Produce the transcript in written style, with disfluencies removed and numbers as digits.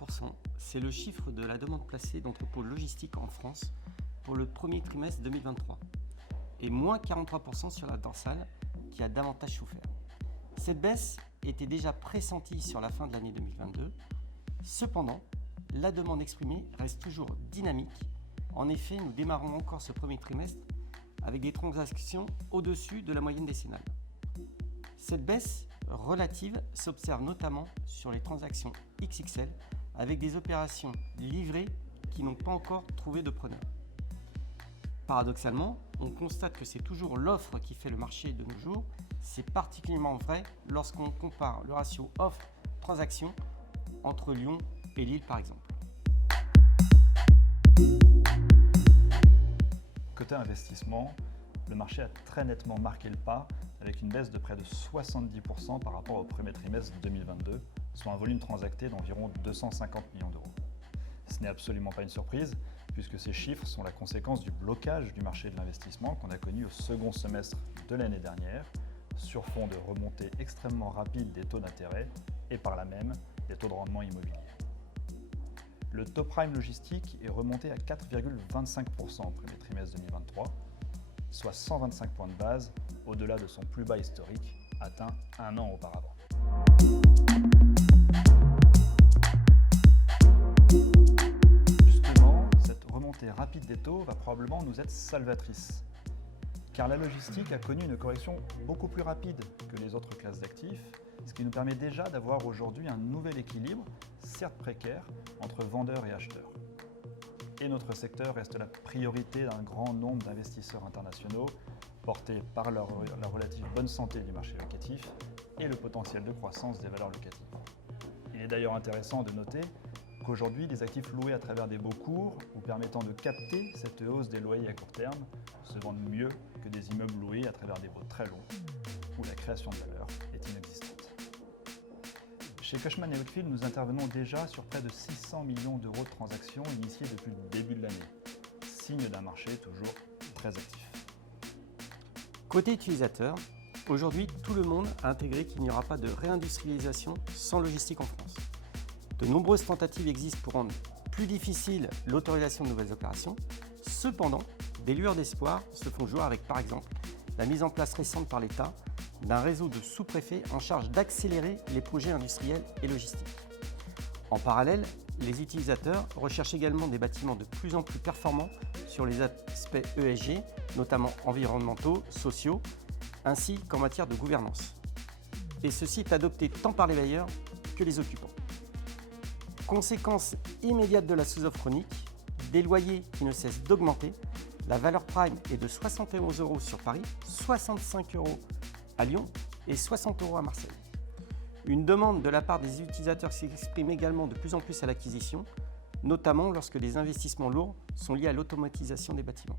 43%, c'est le chiffre de la demande placée d'entrepôts logistiques en France pour le premier trimestre 2023 et moins 43% sur la dorsale qui a davantage souffert. Cette baisse était déjà pressentie sur la fin de l'année 2022. Cependant, la demande exprimée reste toujours dynamique. En effet, nous démarrons encore ce premier trimestre avec des transactions au-dessus de la moyenne décennale. Cette baisse relative s'observe notamment sur les transactions XXL avec des opérations livrées qui n'ont pas encore trouvé de preneur. Paradoxalement, on constate que c'est toujours l'offre qui fait le marché de nos jours. C'est particulièrement vrai lorsqu'on compare le ratio offre-transaction entre Lyon et Lille par exemple. Côté investissement, le marché a très nettement marqué le pas avec une baisse de près de 70% par rapport au premier trimestre 2022, soit un volume transacté d'environ 250 millions d'euros. Ce n'est absolument pas une surprise, puisque ces chiffres sont la conséquence du blocage du marché de l'investissement qu'on a connu au second semestre de l'année dernière, sur fond de remontée extrêmement rapide des taux d'intérêt et par là même des taux de rendement immobilier. Le top prime logistique est remonté à 4,25% au premier trimestre 2023, soit 125 points de base au-delà de son plus bas historique, atteint un an auparavant. Justement, cette remontée rapide des taux va probablement nous être salvatrice, car la logistique a connu une correction beaucoup plus rapide que les autres classes d'actifs, ce qui nous permet déjà d'avoir aujourd'hui un nouvel équilibre, certes précaire, entre vendeurs et acheteurs. Et notre secteur reste la priorité d'un grand nombre d'investisseurs internationaux, portés par la relative bonne santé du marché locatif et le potentiel de croissance des valeurs locatives. Il est d'ailleurs intéressant de noter qu'aujourd'hui, des actifs loués à travers des baux courts ou permettant de capter cette hausse des loyers à court terme se vendent mieux que des immeubles loués à travers des baux très longs, où la création de valeur est inexistante. Chez Cushman & Wakefield, nous intervenons déjà sur près de 600 millions d'euros de transactions initiées depuis le début de l'année, signe d'un marché toujours très actif. Côté utilisateur, aujourd'hui tout le monde a intégré qu'il n'y aura pas de réindustrialisation sans logistique en France. De nombreuses tentatives existent pour rendre plus difficile l'autorisation de nouvelles opérations. Cependant, des lueurs d'espoir se font jour avec par exemple la mise en place récente par l'État d'un réseau de sous-préfets en charge d'accélérer les projets industriels et logistiques. En parallèle, les utilisateurs recherchent également des bâtiments de plus en plus performants sur les aspects ESG, notamment environnementaux, sociaux, ainsi qu'en matière de gouvernance. Et ceci est adopté tant par les bailleurs que les occupants. Conséquence immédiate de la sous-offre chronique, des loyers qui ne cessent d'augmenter, la valeur prime est de 71 € sur Paris, 65 € à Lyon et 60 € à Marseille. Une demande de la part des utilisateurs s'exprime également de plus en plus à l'acquisition, notamment lorsque les investissements lourds sont liés à l'automatisation des bâtiments.